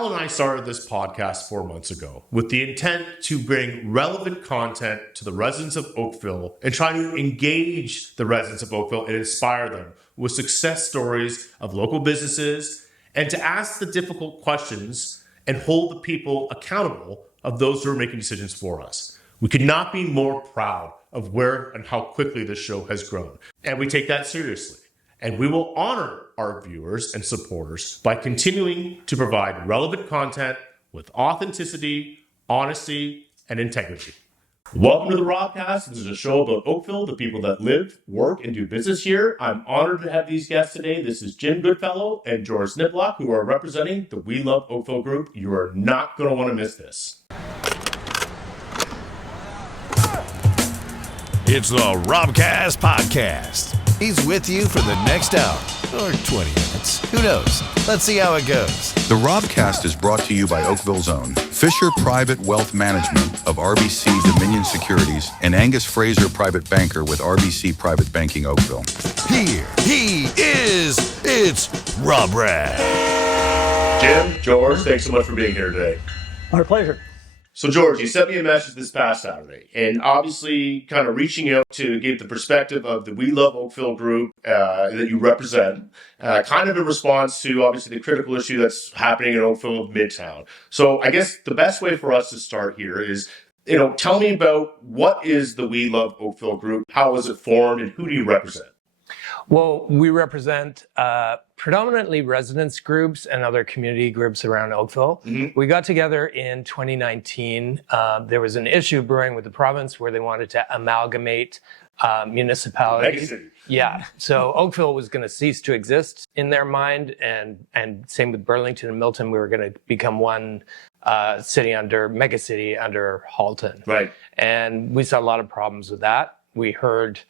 Al and I started this podcast 4 months ago with the intent to bring relevant content to the residents of Oakville and try to engage the residents of Oakville and inspire them with success stories of local businesses and to ask the difficult questions and hold the people accountable of those who are making decisions for us. We could not be more proud of where and how quickly this show has grown, and we take that seriously. And we will honor our viewers and supporters by continuing to provide relevant content with authenticity, honesty, and integrity. Welcome to the Robcast. This is a show about Oakville, the people that live, work, and do business here. I'm honored to have these guests today. This is Jim Goodfellow and George Niblock, who are representing the We Love Oakville group. You are not going to want to miss this. It's the Robcast Podcast. He's with you for the next hour or 20 minutes. Who knows? Let's see how it goes. The Robcast is brought to you by Oakville's own Fisher Private Wealth Management of RBC Dominion Securities and Angus Fraser Private Banker with RBC Private Banking Oakville. Here he is. It's Rob Raham. Jim, George, thanks so much for being here today. Our pleasure. So, George, you sent me a message this past Saturday, and obviously kind of reaching out to give the perspective of the We Love Oakville group that you represent, kind of in response to, obviously, the critical issue that's happening in Oakville Midtown. So I guess the best way for us to start here is, tell me about what is the We Love Oakville group, how was it formed, and who do you represent? Well, we represent predominantly residents groups and other community groups around Oakville. Mm-hmm. We got together in 2019. There was an issue brewing with the province where they wanted to amalgamate municipalities. Yeah, so Oakville was going to cease to exist in their mind, and same with Burlington and Milton. We were going to become one mega city under Halton. Right. And we saw a lot of problems with that. We heard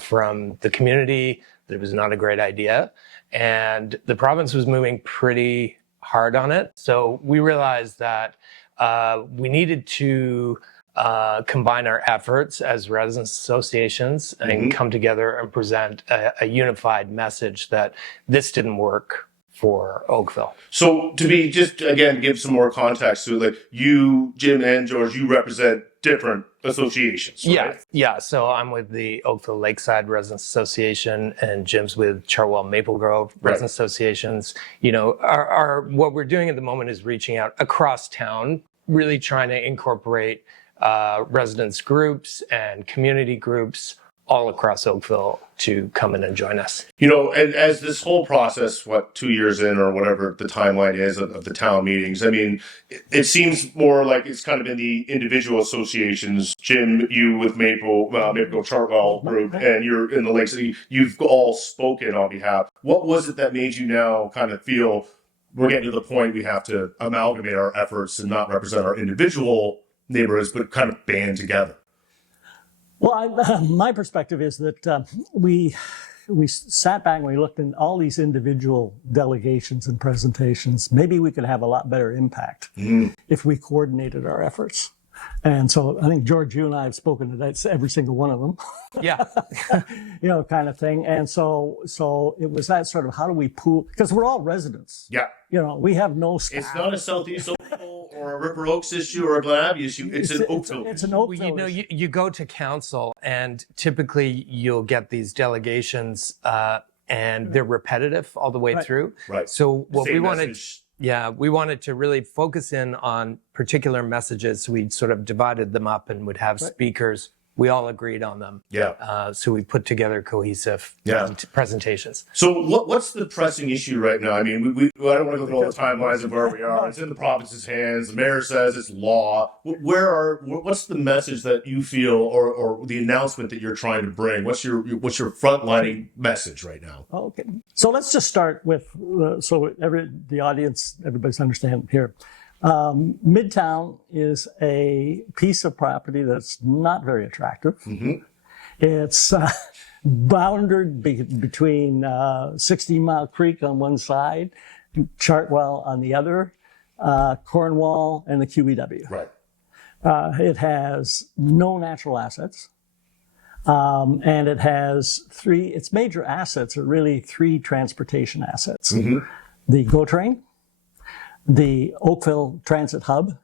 from the community that it was not a great idea, and the province was moving pretty hard on it. So we realized that we needed to combine our efforts as residents associations and come together and present a unified message that this didn't work for Oakville. So to be just, again, give some more context to like you, Jim and George, you represent different associations, right? Yeah. So I'm with the Oakville Lakeside Residents Association, and Jim's with Chartwell Maple Grove Residents Associations. Our what we're doing at the moment is reaching out across town, really trying to incorporate residents groups and community groups all across Oakville to come in and join us. And as this whole process, 2 years in or whatever the timeline is of the town meetings, I mean, it seems more like it's kind of in the individual associations. Jim, you with Maple Chartwell group, and you're in the Lakes. You've all spoken on behalf. What was it that made you now kind of feel we're getting to the point we have to amalgamate our efforts and not represent our individual neighborhoods, but kind of band together? Well, my perspective is that we sat back and we looked at all these individual delegations and presentations. Maybe we could have a lot better impact if we coordinated our efforts. And so I think, George, you and I have spoken to that, every single one of them. Yeah. Kind of thing. And so it was that sort of, how do we pool? Because we're all residents. Yeah. We have no staff. It's not a Southeast Oakville or a River Oaks issue or a Glen Abbey issue. It's an Oakville. It's an Oakville issue. You go to council, and typically you'll get these delegations, and they're repetitive all the way through. Right. So what Same we wanted... message. Yeah, we wanted to really focus in on particular messages. So we sort of divided them up and would have speakers. We all agreed on them. Yeah. So we put together cohesive presentations. So what's the pressing issue right now? I mean, I don't want to go through all the timelines of where we are. It's in the province's hands. The mayor says it's law. What's the message that you feel, or the announcement that you're trying to bring? What's your frontlining message right now? Okay. So let's just start with, the audience, everybody's understanding here. Midtown is a piece of property that's not very attractive. Mm-hmm. It's bounded between 16 Mile Creek on one side, Chartwell on the other, Cornwall, and the QEW. Right. It has no natural assets. And it has its major assets are really three transportation assets. Mm-hmm. The GO train, the Oakville Transit Hub,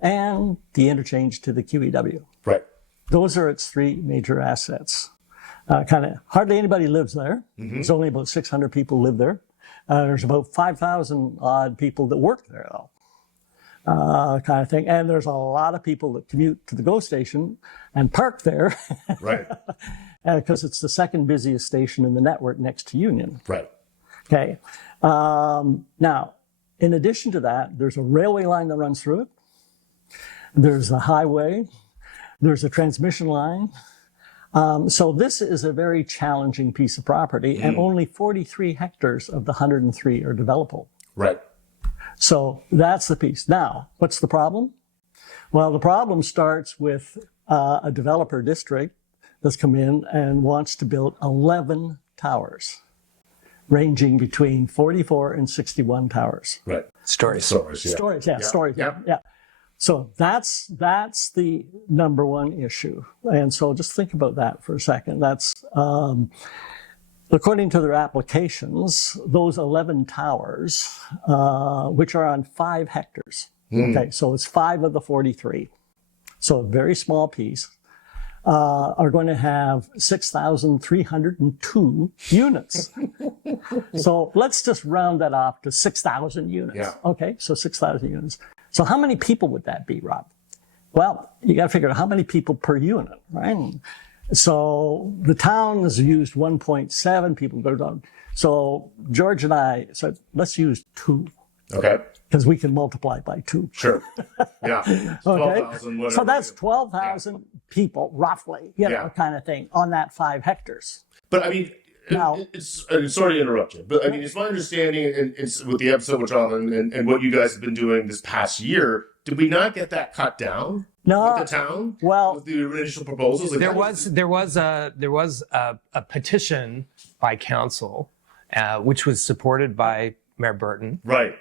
and the interchange to the QEW. Right. Those are its three major assets. Hardly anybody lives there. There's only about 600 people live there. There's about 5,000 odd people that work there, though. Kind of thing. And there's a lot of people that commute to the GO station and park there. Right. Because it's the second busiest station in the network next to Union. Right. Okay. Now, in addition to that, there's a railway line that runs through it. There's a highway. There's a transmission line. So this is a very challenging piece of property, and only 43 hectares of the 103 are developable. Right. So that's the piece. Now, what's the problem? Well, the problem starts with a developer district that's come in and wants to build 11 towers, ranging between 44 and 61 towers. Right. Stories. Stories, yeah. Stories, yeah, Yeah. stories, Yeah. yeah. So that's the number one issue. And so just think about that for a second. That's, according to their applications, those 11 towers, which are on 5 hectares. Okay, so it's 5 of the 43. So a very small piece, are going to have 6,302 units. So let's just round that off to 6,000 units. Yeah. Okay, so 6,000 units. So how many people would that be, Rob? Well, you got to figure out how many people per unit, right? So the town has used 1.7 people. So George and I said, let's use 2. Okay. Because we can multiply by 2. Sure. Yeah. Okay. 12,000, whatever. So that's 12,000 people, roughly, kind of thing, on that 5 hectares. But I mean, Now- sorry to interrupt you, but I mean, it's my understanding, and it's with the episode with Jonathan and what you guys have been doing this past year. Did we not get that cut down? No. With the town. Well- with the initial proposals. Like, There was a petition by council, which was supported by Mayor Burton, right.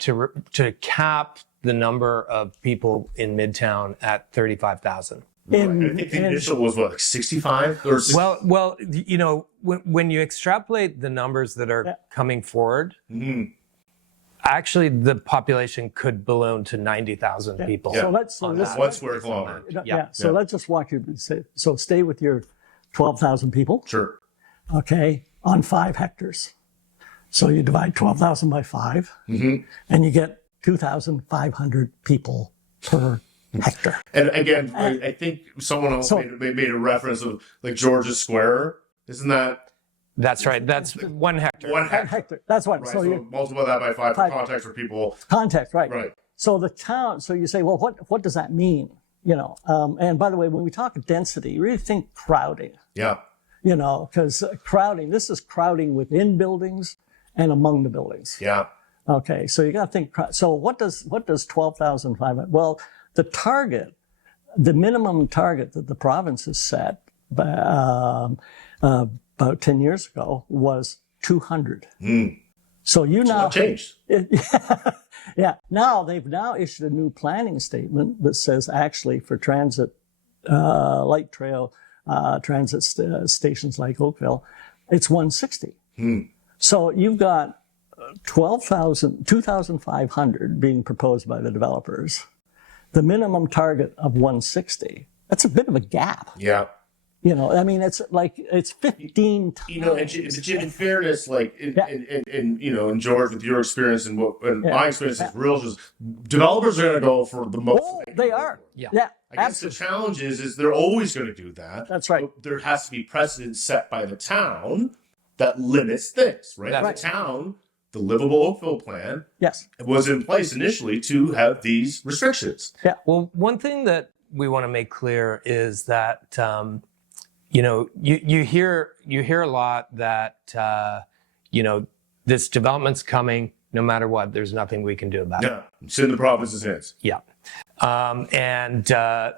to cap the number of people in Midtown at 35,000. I think the initial was what, like 65 or 60? Well, you know, when you extrapolate the numbers that are coming forward, actually the population could balloon to 90,000 people. So let's 1 square kilometer. So let's just walk you to say, so stay with your 12,000 people, Sure. okay, on 5 hectares. So you divide 12,000 by 5, and you get 2,500 people per hectare. And again, I think someone else made a reference of like Georgia Square. Isn't that That's right. That's 1 hectare. 1 hectare? Hectare. That's what. Right. So So you multiply that by 5 for 5. context for people. context, right? Right. So the town. So you say, well, what does that mean? You know. And by the way, when we talk density, you really think crowding. Yeah. You know, because crowding. This is crowding within buildings and among the buildings. Yeah. Okay. So you got to think. So what does 12,500? Well, the minimum target that the province has set about 10 years ago was 200. So you now changed. Yeah. Now they've issued a new planning statement that says actually for transit, light trail, transit stations like Oakville, it's 160. So you've got 2,500 being proposed by the developers. The minimum target of 160. That's a bit of a gap. Yeah. You know, I mean, it's 15 times. You know, and Jim, in fairness, like, in you know, in George, with your experience and my experience as realtors, developers are going to go for the most. Oh, they are. Yeah. Yeah. I guess the challenge is they're always going to do that. That's right. But there has to be precedent set by the town that limits things, right? That's The town, the livable Oakville plan, Yes. was in place initially to have these restrictions. Well, one thing that we want to make clear is that, you know, you hear a lot that, you know, this development's coming no matter what. There's nothing we can do about it. Yeah, it's in the province's hands. Yeah. And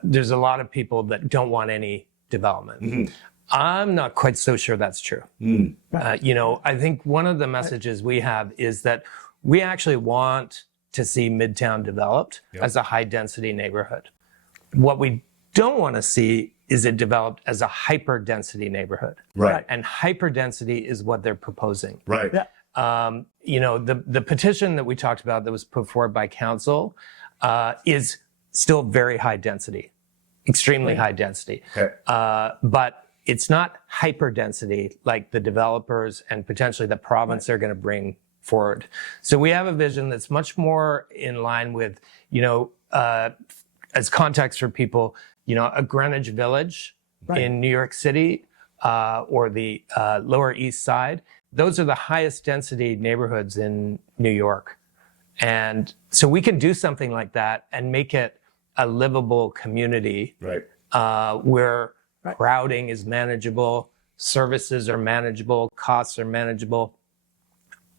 there's a lot of people that don't want any development. I'm not quite so sure that's true. You know, I think one of the messages we have is that we actually want to see Midtown developed as a high density neighborhood. What we don't want to see is it developed as a hyper density neighborhood. Right. And hyper density is what they're proposing. Right. Yeah. The petition that we talked about that was put forward by council is still very high density, extremely high density. Okay. But it's not hyper density like the developers and potentially the province are going to bring forward. So we have a vision that's much more in line with, as context for people, a Greenwich Village in New York City or the Lower East Side. Those are the highest density neighborhoods in New York. And so we can do something like that and make it a livable community where crowding is manageable, services are manageable, costs are manageable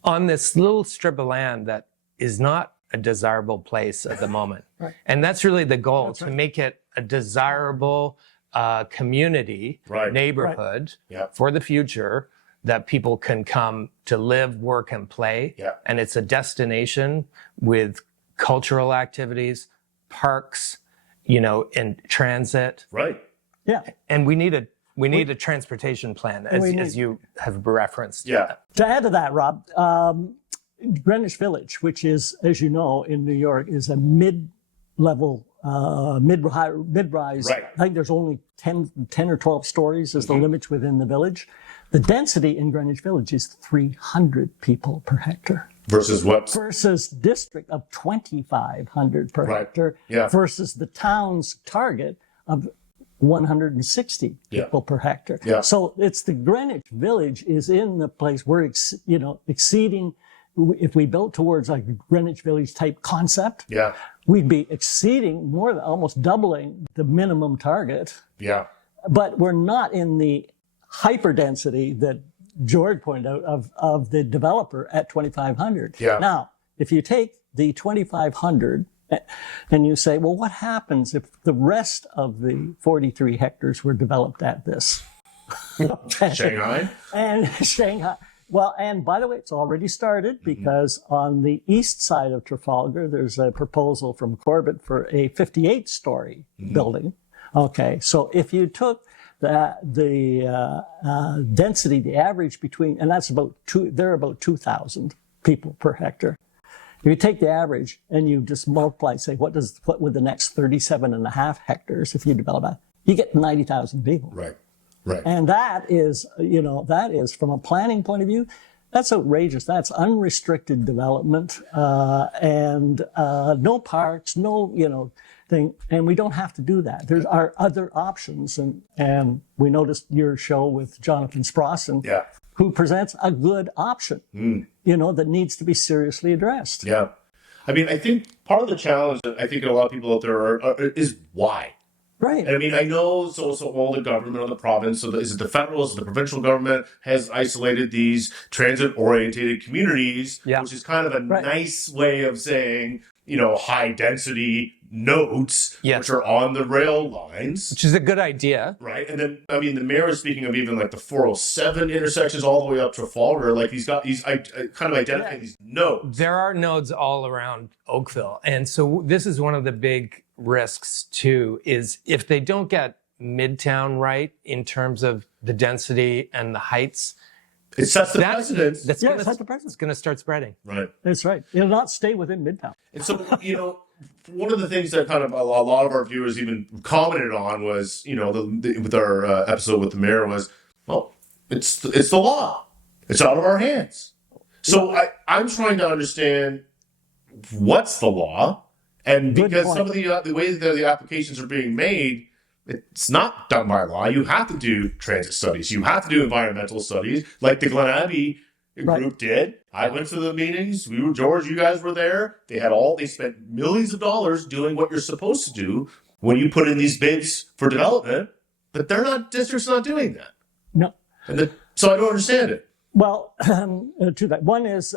on this little strip of land that is not a desirable place at the moment. And that's really the goal, to make it a desirable community, neighborhood for the future that people can come to live, work, and play. And it's a destination with cultural activities, parks, and transit. Yeah. And we need a transportation plan, as you have referenced. To add to that, Rob, Greenwich Village, which is, as you know, in New York, is a mid-level, mid-rise. I think there's only 10 or 12 stories is the limits within the village. The density in Greenwich Village is 300 people per hectare. Versus what? Versus district of 2,500 per hectare. Versus the town's target of 160 people per hectare. So it's the Greenwich Village is in the place we're, exceeding. If we built towards like a Greenwich Village type concept, we'd be exceeding more than almost doubling the minimum target. But we're not in the hyperdensity that George pointed out of the developer at 2,500. Now, if you take the 2,500 and you say, well, what happens if the rest of the 43 hectares were developed at this? Shanghai? And Shanghai. Well, and by the way, it's already started because on the east side of Trafalgar, there's a proposal from Corbett for a 58-story building. Okay, so if you took the density, the average between, and that's about there are about 2,000 people per hectare. If you take the average and you just multiply, say, what would the next 37.5 hectares, if you develop that, you get 90,000 people. And that is, from a planning point of view, that's outrageous. That's unrestricted development, and no parks, no, thing. And we don't have to do that. There are other options. And we noticed your show with Jonathan Sprosson, who presents a good option, that needs to be seriously addressed. I mean, I think part of the challenge that I think a lot of people out there is why. And I mean, I know it's also all the government of the province. So is it the federal, is it the provincial government has isolated these transit-oriented communities, which is kind of a nice way of saying, high density nodes, which are on the rail lines. Which is a good idea. And then, I mean, the mayor is speaking of even like the 407 intersections all the way up Trafalgar. Like he's kind of identifying these nodes. There are nodes all around Oakville. And so this is one of the big risks too, is if they don't get Midtown right in terms of the density and the heights, it sets the precedent. It's going to start spreading. That's right. It'll not stay within Midtown. And so, one of the things that kind of a lot of our viewers even commented on was, with our episode with the mayor was, well, it's the law. It's out of our hands. So I'm trying to understand what's the law. And because some of the ways that the applications are being made, it's not done by law. You have to do transit studies. You have to do environmental studies, like the Glen Abbey group did. I went to the meetings. George, you guys were there. They spent millions of dollars doing what you're supposed to do when you put in these bids for development, but district's not doing that. No. So I don't understand it. Well, to that. One is,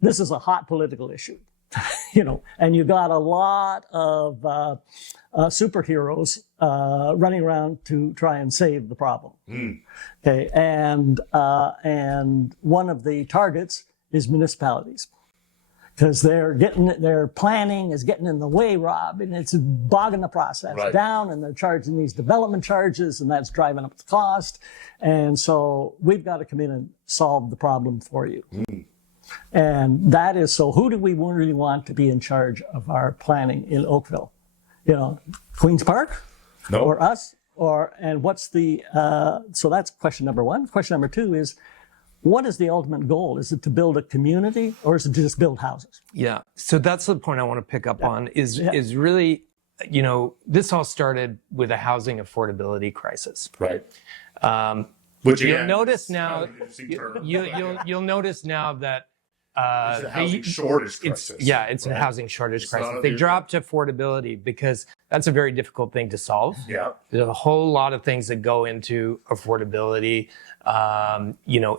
this is a hot political issue. And you got a lot of superheroes running around to try and save the problem. Okay, and one of the targets is municipalities. because their planning is getting in the way, Rob, and it's bogging the process down, and they're charging these development charges, and that's driving up the cost. And so we've got to come in and solve the problem for you. And that is, so who do we really want to be in charge of our planning in Oakville? Queen's Park? No. Or us? And what's the, so that's question number one. Question number two is, what is the ultimate goal? Is it to build a community, or is it to just build houses? Yeah. So that's the point I want to pick up on is really, this all started with a housing affordability crisis. Right. Which you'll notice now, you'll notice now that it's a housing shortage crisis. It's a housing shortage crisis. They dropped affordability because that's a very difficult thing to solve. Yeah. There's a whole lot of things that go into affordability.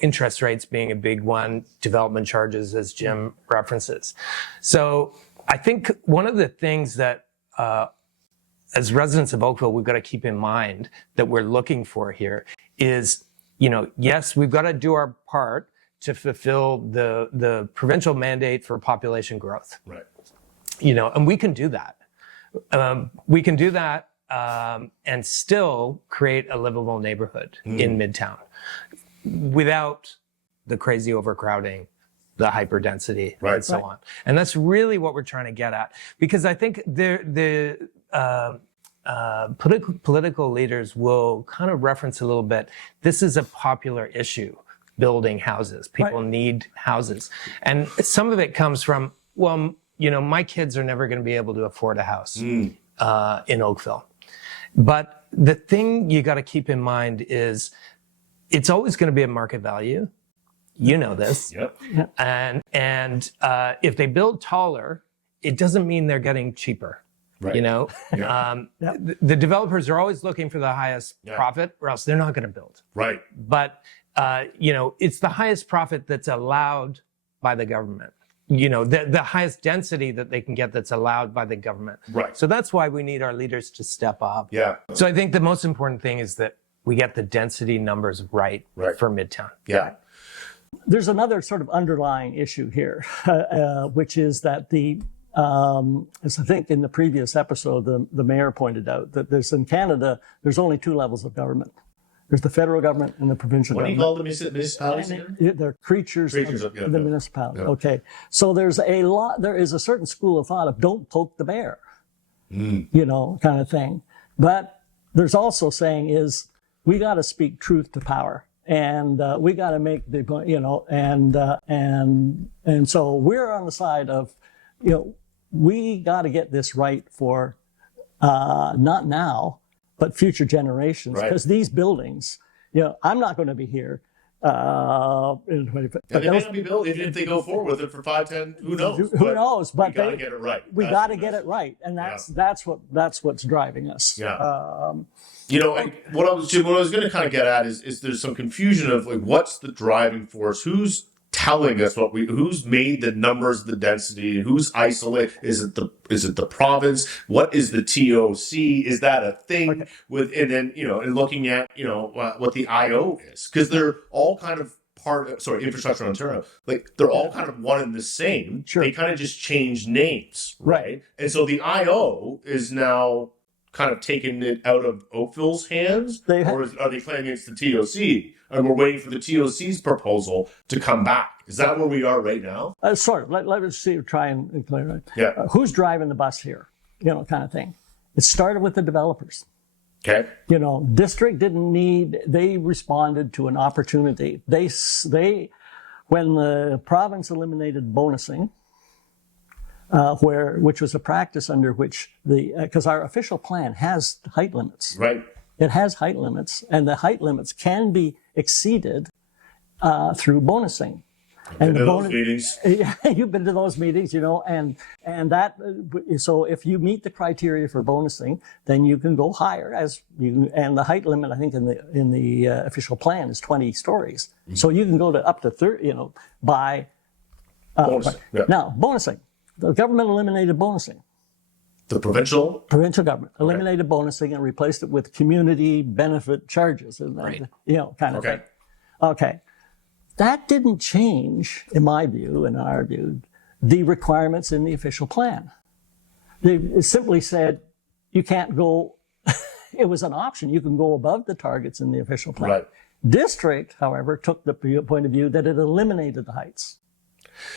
Interest rates being a big one, development charges, as Jim references. So I think one of the things that, as residents of Oakville, we've got to keep in mind that we're looking for here is, yes, we've got to do our part to fulfill the provincial mandate for population growth. Right. And we can do that. We can do that and still create a livable neighborhood in Midtown without the crazy overcrowding, the hyperdensity, and so on. And that's really what we're trying to get at. Because I think the political leaders will kind of reference a little bit, this is a popular issue, building houses. People need houses. And some of it comes from, my kids are never going to be able to afford a house in Oakville. But the thing you got to keep in mind is it's always going to be a market value. You know this. Yep. And if they build taller, it doesn't mean they're getting cheaper. Right. The developers are always looking for the highest profit, or else they're not going to build. Right. But it's the highest profit that's allowed by the government. The highest density that they can get that's allowed by the government. Right. So that's why we need our leaders to step up. Yeah. So I think the most important thing is that we get the density numbers right. For Midtown. Yeah. There's another sort of underlying issue here, which is that as I think in the previous episode, the mayor pointed out that in Canada, there's only two levels of government. There's the federal government and the provincial government. What do you call the municipalities again? They're creatures of the municipality. Yeah. Okay. So there is a certain school of thought of don't poke the bear, kind of thing. But there's also saying is we got to speak truth to power. And we got to make and so we're on the side of, we got to get this right for not now, but future generations, because these buildings, I'm not going to be here in 25. And they may not be built if they go forward with it for 5, 10. Who knows? Who knows? But we got to get it right. We got to get it right, and that's what's driving us. Yeah. What I was going to kind of get at is there's some confusion of what's the driving force? Who's telling us who's made the numbers, the density, who's isolated? Is it the province? What is the TOC? Is that a thing? And looking at what the IO is, because they're all kind of Infrastructure Ontario, they're all kind of one and the same. Sure. They kind of just changed names, right? And so the IO is now kind of taking it out of Oakville's hands, or are they playing against the TOC? And we're waiting for the TOC's proposal to come back. Is that where we are right now? Sort of. Let us try and clear it. Yeah. Who's driving the bus here? Kind of thing. It started with the developers. Okay. District they responded to an opportunity. When the province eliminated bonusing, which was a practice under which because our official plan has height limits. Right. It has height limits, and the height limits can be exceeded through bonusing. And those meetings. Yeah, you've been to those meetings, and that. So if you meet the criteria for bonusing, then you can go higher and the height limit, I think in the official plan is 20 stories. Mm-hmm. So you can go to up to 30, by. Now bonusing, the government eliminated bonusing. The provincial government eliminated bonusing and replaced it with community benefit charges, and kind of thing. Okay. That didn't change, in my view, in our view, the requirements in the official plan. They simply said you can't go, it was an option. You can go above the targets in the official plan. Right. District, however, took the point of view that it eliminated the heights.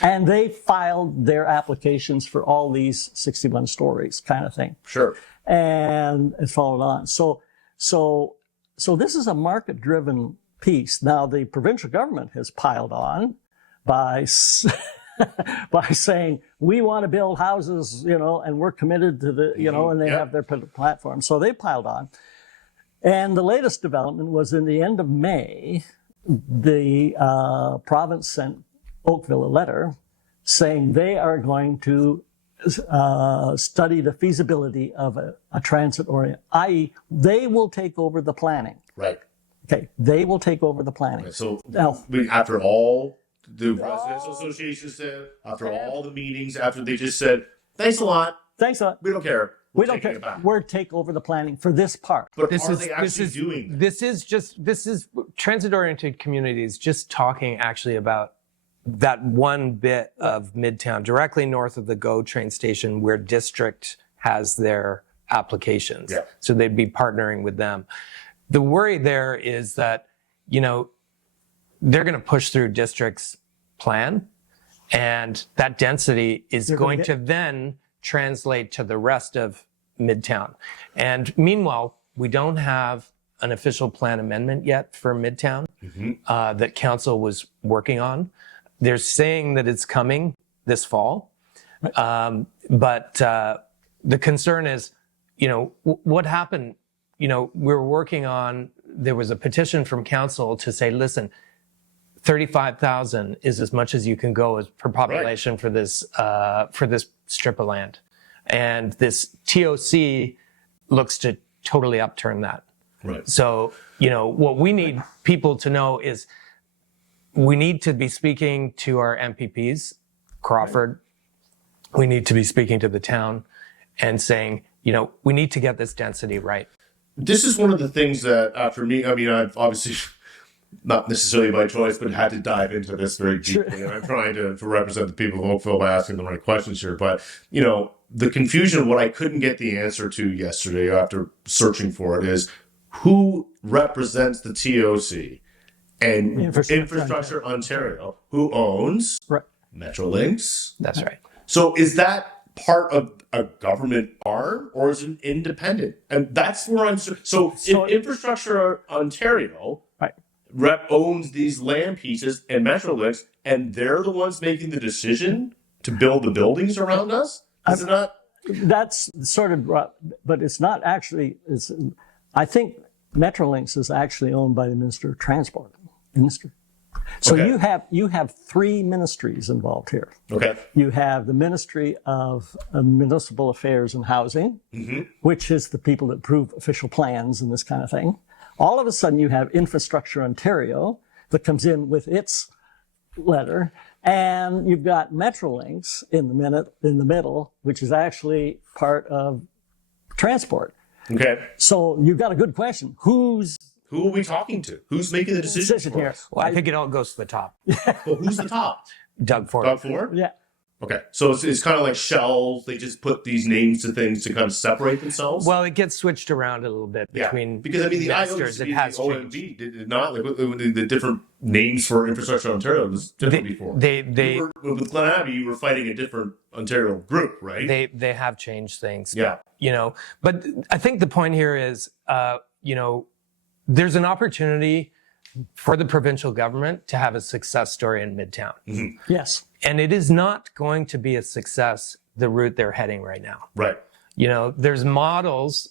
And they filed their applications for all these 61 stories kind of thing. Sure. And it followed on. So this is a market-driven piece. Now, the provincial government has piled on by saying, we want to build houses, and we're committed to the, and they have their platform. So they piled on. And the latest development was in the end of May, the province sent Oakville a letter saying they are going to study the feasibility of a transit orient, i.e. they will take over the planning. Right. Okay, they will take over the planning. So now, after all the residential associations said, after all the meetings, after they just said, thanks a lot, we don't care. We don't care. We're take over the planning for this part. But are they actually doing that? This is transit-oriented communities just talking actually about that one bit of Midtown, directly north of the GO train station where District has their applications. Yeah. So they'd be partnering with them. The worry there is that, they're going to push through District's plan, and that density is going to then translate to the rest of Midtown. And meanwhile, we don't have an official plan amendment yet for Midtown that council was working on. They're saying that it's coming this fall. But the concern is, what happened? We're working on, there was a petition from council to say, listen, 35,000 is as much as you can go as per population for this strip of land. And this TOC looks to totally upturn that. Right. So, what we need people to know is we need to be speaking to our MPPs, Crawford. We need to be speaking to the town and saying, we need to get this density right. This is one of the things that, after me, I've obviously, not necessarily by choice, but had to dive into this very deeply. And I'm trying to represent the people of Oakville by asking the right questions here. But, the confusion of what I couldn't get the answer to yesterday after searching for it is who represents the TOC and Infrastructure Ontario, who owns Metrolinx. That's right. So is that part of a government arm or is it independent? And that's where I'm... So if Infrastructure Ontario owns these land pieces and Metrolinx, and they're the ones making the decision to build the buildings around us, is it not? That's sort of... But it's not actually... I think Metrolinx is actually owned by the Minister of Transport. So you have three ministries involved here. Okay. You have the Ministry of Municipal Affairs and Housing, which is the people that approve official plans and this kind of thing. All of a sudden, you have Infrastructure Ontario that comes in with its letter, and you've got Metrolinx in the middle, which is actually part of transport. Okay. So you've got a good question. Who are we talking to? Who's making the decision for here? us? Well, I think it all goes to the top. Well, who's the top? Doug Ford. Doug Ford? Yeah. Okay. So it's kind of like Shell. They just put these names to things to kind of separate themselves? Well, it gets switched around a little bit between because the ministers. IO, it has the OMB did not, the different names for Infrastructure Ontario was different before. With Glen Abbey, you were fighting a different Ontario group, right? They have changed things. Yeah. But I think the point here is, there's an opportunity for the provincial government to have a success story in Midtown. Mm-hmm. Yes. And it is not going to be a success the route they're heading right now. Right. There's models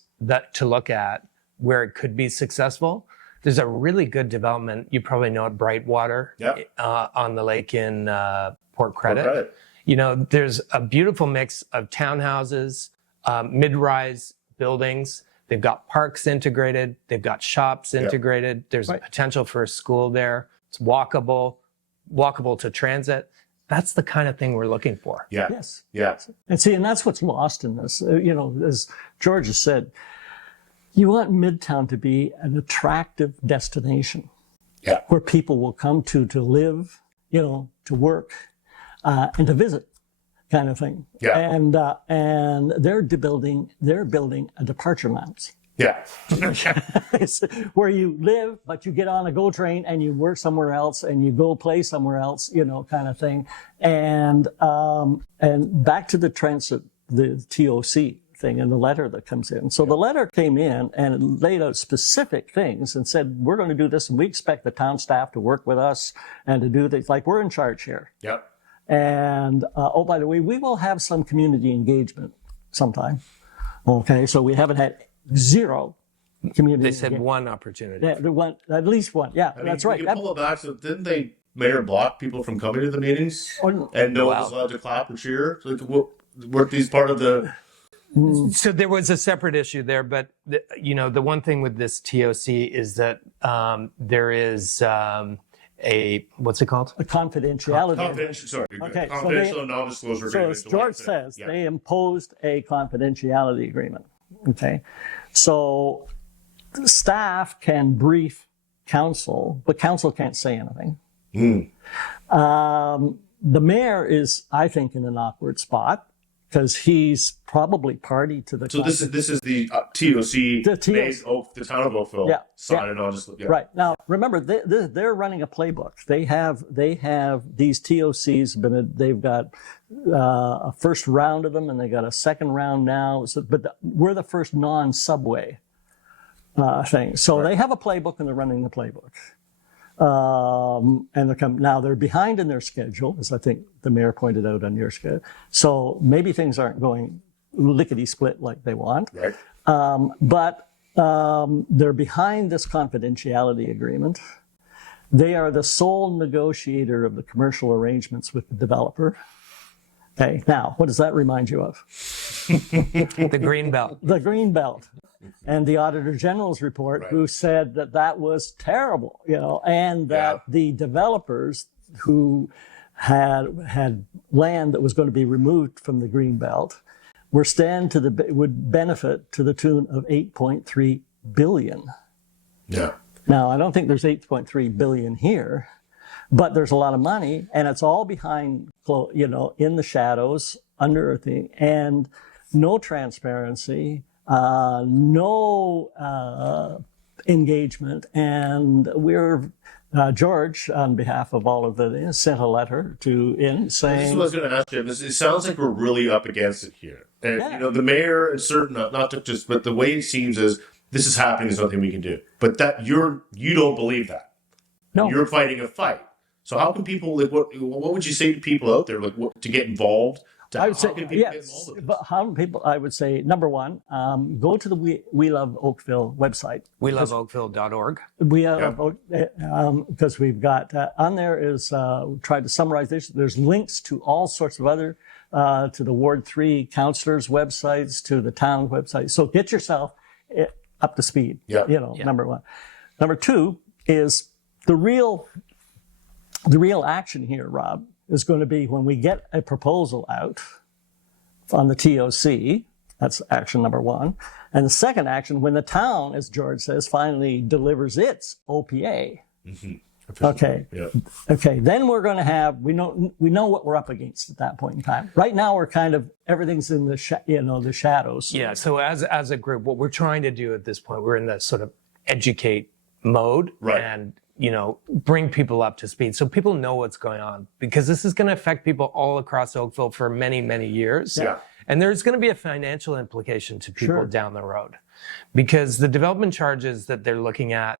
to look at where it could be successful. There's a really good development, you probably know it, Brightwater, on the lake in Port Credit. There's a beautiful mix of townhouses, mid-rise buildings. They've got parks integrated. They've got shops integrated. There's a potential for a school there. It's walkable to transit. That's the kind of thing we're looking for. Yeah. Yes. Yeah. And that's what's lost in this. As George has said, you want Midtown to be an attractive destination where people will come to live, to work, and to visit. kind of thing. Yeah. And they're building a departure lounge. Yeah. It's where you live, but you get on a GO train and you work somewhere else and you go play somewhere else, kind of thing. And back to the TOC thing and the letter that comes in. So the letter came in and it laid out specific things and said, we're going to do this and we expect the town staff to work with us and to do things like we're in charge here. Yep. And, by the way, we will have some community engagement sometime. Okay. So we haven't had zero community. They said one opportunity. Yeah, at least one. Yeah, that's right. You can pull it back. So didn't they mayor block people from coming to the meetings? And no one was allowed to clap or cheer? So weren't these part of the... So there was a separate issue there, but the one thing with this TOC is that there is what's it called? A confidentiality. Confidential and non-disclosure agreement. So as George says, they imposed a confidentiality agreement. Okay, so staff can brief council, but council can't say anything. The mayor is, I think, in an awkward spot because he's probably party to the. So this is the TOC. The town of Oakville. Signed on. Right now, remember they're running a playbook. They have these TOCs. They've got a first round of them, and they got a second round now. So, but we're the first non-subway thing. So they have a playbook, and they're running the playbook. And now they're behind in their schedule, as I think the mayor pointed out on your schedule. So maybe things aren't going lickety split like they want. Right. But they're behind this confidentiality agreement. They are the sole negotiator of the commercial arrangements with the developer. Okay. Now, what does that remind you of? The green belt. The green belt. And the Auditor General's report, who said that was terrible, and that the developers who had land that was going to be removed from the green belt would benefit to the tune of $8.3 billion. Yeah. Now, I don't think there's $8.3 billion here, but there's a lot of money, and it's all behind, in the shadows, under a thing, and no transparency. No engagement, and George, on behalf of all of the, sent a letter saying. This is what I was going to ask you. It sounds like we're really up against it here, and the mayor is certain, but the way it seems is this is happening. There's nothing we can do, but that you don't believe that. No, you're fighting a fight. So how can people what would you say to people out there to get involved? I would say, yes, but how do people, I would say, number one, go to the We Love Oakville website. WeLoveOakville.org. Because we've got, on there is, tried to summarize this. There's links to all sorts of other, to the Ward 3 councillors' websites, to the town website. So get yourself up to speed, number one. Number two is the real action here, Rob, is going to be when we get a proposal out on the TOC. That's action number one. And the second action, when the town, as George says, finally delivers its OPA. Mm-hmm. Okay. Yeah. Okay. Then we're going to have, we know what we're up against at that point in time. Right now, we're kind of, everything's in the shadows. Yeah. So as a group, what we're trying to do at this point, we're in the sort of educate mode. Right. And bring people up to speed so people know what's going on, because this is going to affect people all across Oakville for many, many years. Yeah. And there's going to be a financial implication to people down the road, because the development charges that they're looking at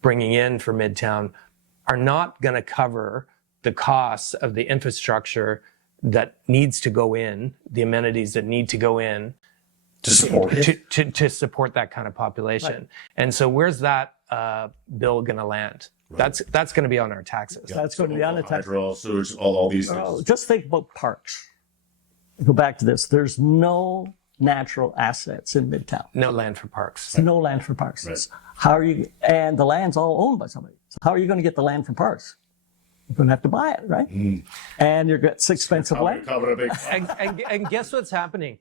bringing in for Midtown are not going to cover the costs of the infrastructure that needs to go in, the amenities that need to go in to support that kind of population. Right. And so where's that bill going to land? Right. That's going to be on our taxes. Yeah. That's going to be on the taxes. Hydro, sewage, all these things. Just think about parks. Go back to this. There's no natural assets in Midtown. No land for parks. Right. No land for parks. Right. How are you? And the land's all owned by somebody. So how are you going to get the land from parks? You're going to have to buy it, right? Mm. And you're got expensive land. And guess what's happening?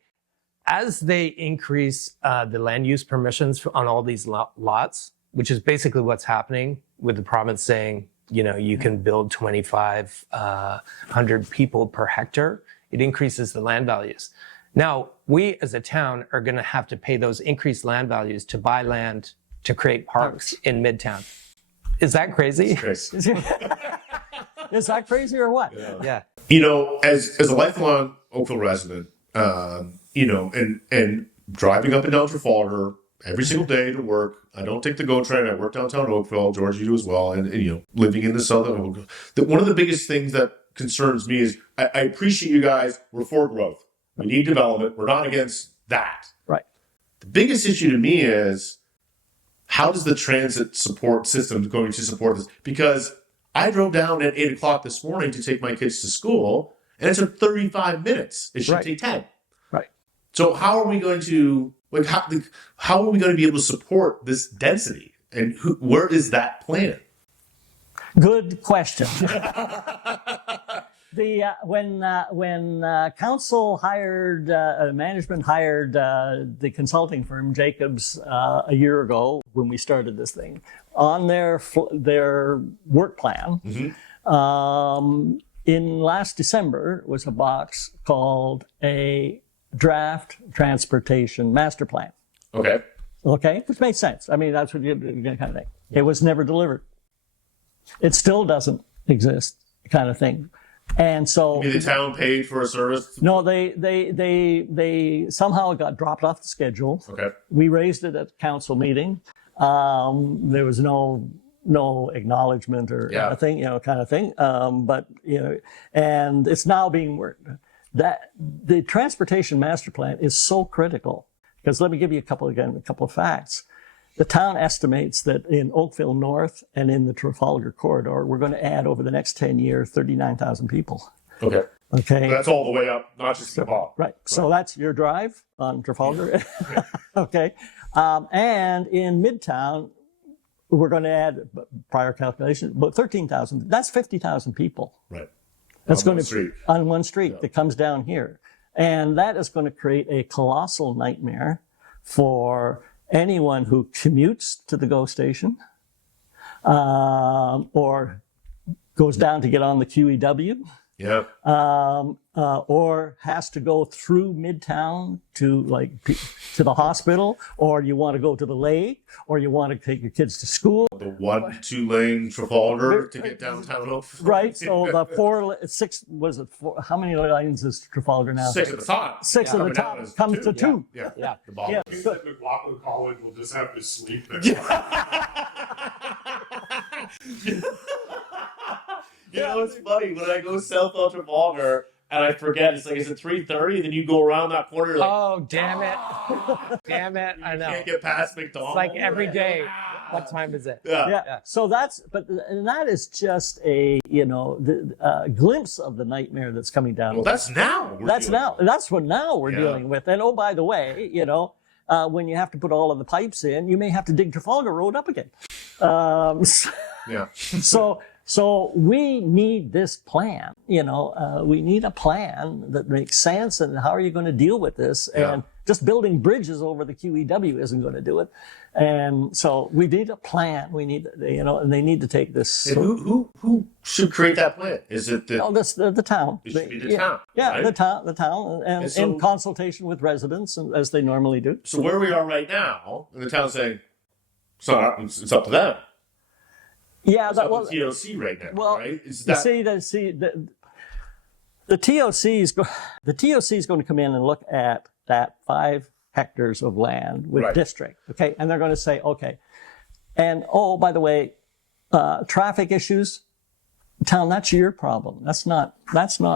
As they increase the land use permissions on all these lots, which is basically what's happening with the province saying you can build 2,500 people per hectare, it increases the land values. Now, we as a town are going to have to pay those increased land values to buy land to create parks in Midtown. Is that crazy? Is that crazy or what? Yeah. As a lifelong Oakville resident, and driving up and down Trafalgar every single day to work. I don't take the GO train. I work downtown Oakville. George, you do as well. And living in the southern Oakville. One of the biggest things that concerns me is I appreciate you guys. We're for growth. We need development. We're not against that. Right. The biggest issue to me is how does the transit support system going to support this? Because I drove down at 8 o'clock this morning to take my kids to school, and it took 35 minutes. It should take 10. Right. So how are we going to how are we going to be able to support this density? And where is that plan? Good question. When council hired, management hired the consulting firm Jacobs a year ago when we started this thing, on their work plan, in last December was a box called a draft transportation master plan. Okay. Okay, which makes sense. I mean, that's what you kind of thing. It was never delivered. It still doesn't exist, kind of thing. And so the town paid for a service? No, they somehow it got dropped off the schedule. Okay. We raised it at council meeting. There was no acknowledgement or anything, kind of thing. But and it's now being worked. That the transportation master plan is so critical, because let me give you a couple of facts. The town estimates that in Oakville North and in the Trafalgar corridor, we're going to add over the next 10 years 39,000 people. Okay. Okay. That's all the way up, not just the ball. Right. So that's your drive on Trafalgar. Okay. And in Midtown, we're going to add, prior calculation, about 13,000. That's 50,000 people. Right. That's on going to on one street that comes down here. And that is going to create a colossal nightmare for anyone who commutes to the GO station, or goes down to get on the QEW, or has to go through Midtown to the hospital, or you want to go to the lake, or you want to take your kids to school. The 1-2 lane Trafalgar to get downtown Oakville. Right. So the 6 was it? How many lines is Trafalgar now? 6 at the top. 6 at the top comes to 2. Yeah. The bottom. Yeah. Think that McLaughlin College will just have to sleep there. It's funny when I go south on Trafalgar and I forget it's at 3:30, then you go around that corner. You're like, oh, damn it! Damn it! I know. Can't get past McDonald's. It's like every day. What time is it? Yeah. So that is just a glimpse of the nightmare that's coming down. Well, that's now. That's what now we're dealing with. And oh, by the way, when you have to put all of the pipes in, you may have to dig Trafalgar Road up again. So we need this plan. We need a plan that makes sense. And how are you going to deal with this? And just building bridges over the QEW isn't going to do it. And so we need a plan. We need, and they need to take this. And who should create that plan? Is it the town? It should be the town. Yeah, right? the town, and so, in consultation with residents, as they normally do. So where we are right now, and the town's saying, it's up to them. Yeah, the TOC right now, right? The TOC is going to come in and look at that 5 hectares of land with district, okay, and they're going to say, okay, and by the way, traffic issues, town, that's your problem. That's not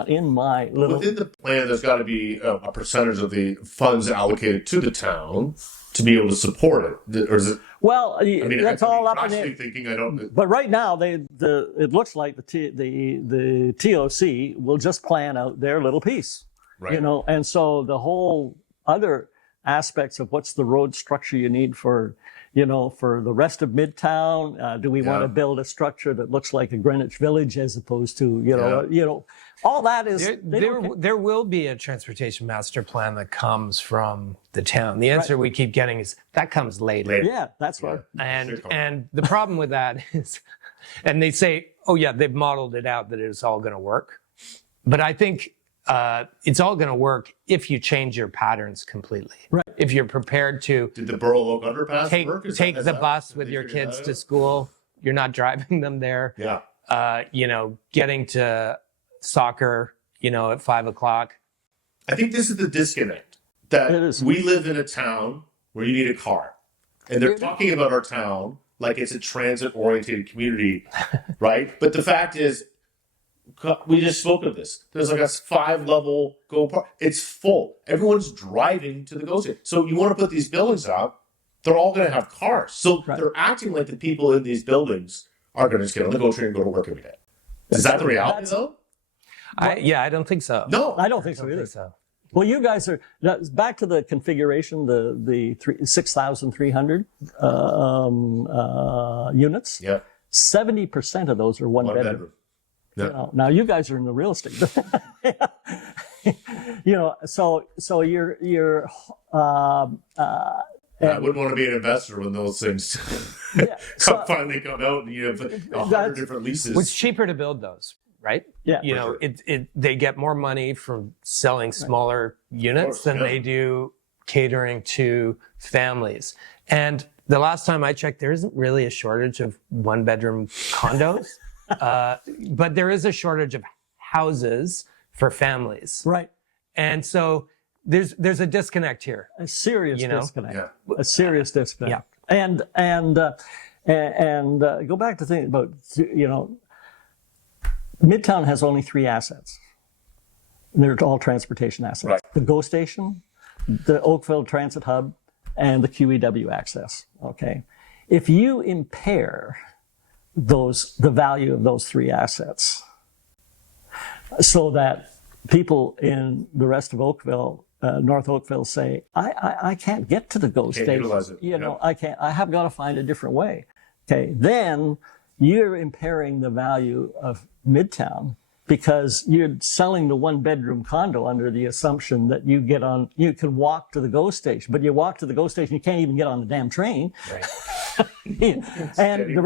in my little. Within the plan, there's got to be a percentage of the funds allocated to the town to be able to support it, or is it? Well, that's all up in it. Thinking I don't. But right now, it looks like the TOC will just plan out their little piece, right? And so the whole other aspects of what's the road structure you need for the rest of Midtown. Do we want to build a structure that looks like a Greenwich Village as opposed to all that is there will be a transportation master plan that comes from the town. The answer we keep getting is that comes later. Yeah, that's right. And the problem with that is And they say, oh yeah, they've modeled it out that it's all going to work. But I think it's all going to work if you change your patterns completely. Right. If you're prepared to Did the Borough Oak underpass take work? the bus with your kids to school, you're not driving them there. Yeah. Getting to soccer, at 5 o'clock. I think this is the disconnect. That we live in a town where you need a car. And they're talking about our town like it's a transit-oriented community, right? But the fact is, we just spoke of this. There's like a 5-level go park. It's full. Everyone's driving to the go station. So you want to put these buildings up, they're all going to have cars. So they're acting like the people in these buildings are going to just get on the go train and go to work every day. Is that the reality, though? I don't think so. No. I don't think so either. Well, you guys are back to the configuration, the 6,300 units. Yeah. 70% of those are one bedroom. Yeah. Now you guys are in the real estate. So you're. I wouldn't want to be an investor when those things finally come out and you have 100 different leases. It's cheaper to build those, right? Yeah. Sure. They get more money from selling smaller units than they do catering to families. And the last time I checked, there isn't really a shortage of 1-bedroom condos, but there is a shortage of houses for families. Right. And so there's a disconnect here. A serious disconnect. Yeah. A serious disconnect. Yeah. And go back to think about, Midtown has only 3 assets. They're all transportation assets. Right. The GO station, the Oakville Transit Hub, and the QEW access. Okay. If you impair the value of those 3 assets so that people in the rest of Oakville, North Oakville say, I can't get to the GO station. Utilize it. I can't, I have got to find a different way. Okay. Then you're impairing the value of Midtown because you're selling the 1-bedroom condo under the assumption that you can walk to the GO station, but you walk to the GO station, you can't even get on the damn train. Right. And the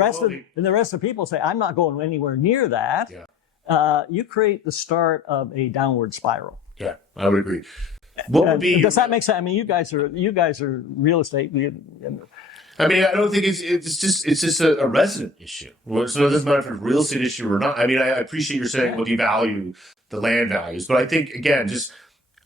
rest of people say, I'm not going anywhere near that. Yeah. You create the start of a downward spiral. Yeah, I would agree. What would be? Does that make sense? I mean, you guys are real estate. I mean, I don't think it's just a resident issue. So it doesn't matter if it's a real estate issue or not. I mean, I appreciate you're saying, well, devalue the land values, but I think again, just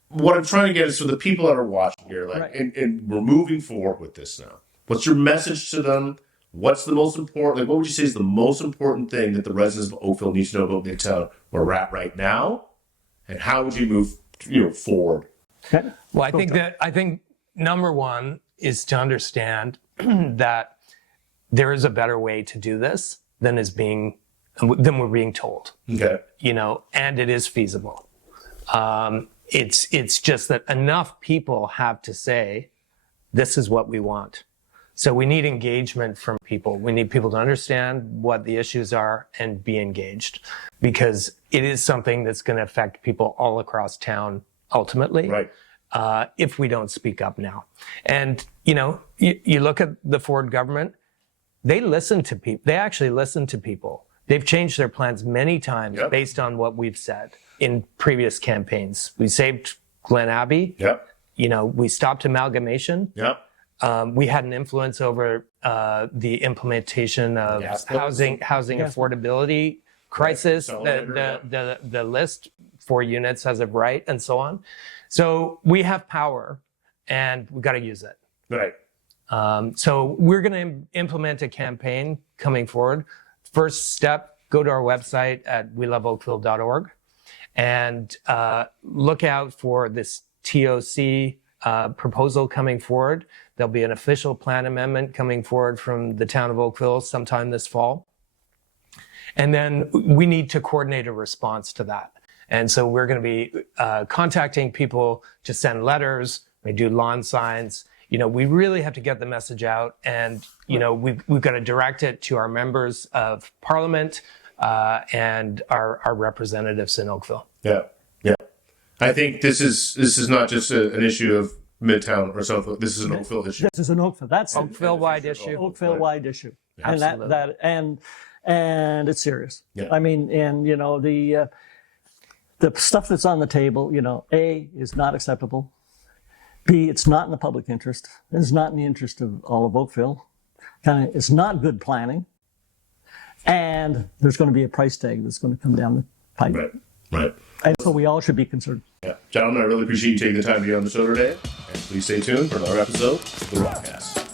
what I'm trying to get is for the people that are watching here, like, and we're moving forward with this now. What's your message to them? What's the most important? Like, what would you say is the most important thing that the residents of Oakville need to know about Midtown, where we're at right now, and how would you move, forward? Well, I think number one is to understand that there is a better way to do this than we're being told. Okay. And it is feasible. It's just that enough people have to say, this is what we want. So we need engagement from people. We need people to understand what the issues are and be engaged, because it is something that's going to affect people all across town ultimately. Right. If we don't speak up now. And, you look at the Ford government, they listen to people. They actually listen to people. They've changed their plans many times based on what we've said in previous campaigns. We saved Glen Abbey. Yep. We stopped amalgamation. Yep. We had an influence over the implementation of housing affordability crisis, the list for units as of right, and so on. So we have power, and we've got to use it. Right. So we're going to implement a campaign coming forward. First step, go to our website at weloveoakville.org and look out for this TOC proposal coming forward. There'll be an official plan amendment coming forward from the town of Oakville sometime this fall. And then we need to coordinate a response to that. And so we're going to be contacting people to send letters. We do lawn signs. We really have to get the message out, and we've got to direct it to our members of Parliament and our representatives in Oakville. Yeah, yeah. I think this is not just an issue of Midtown or South. This is an Oakville issue. This is an Oakville. That's Oakville-wide issue. Oakville-wide issue. Absolutely. and it's serious. Yeah. I mean, and the stuff that's on the table, A, is not acceptable. B, it's not in the public interest. It's not in the interest of all of Oakville. It's not good planning. And there's going to be a price tag that's going to come down the pipe. Right. And so we all should be concerned. Yeah. Gentlemen, I really appreciate you taking the time to be on the show today. And please stay tuned for another episode of the Robcast.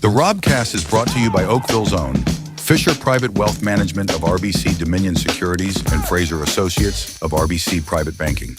The Robcast is brought to you by Oakville's own Fisher Private Wealth Management of RBC Dominion Securities and Fraser Associates of RBC Private Banking.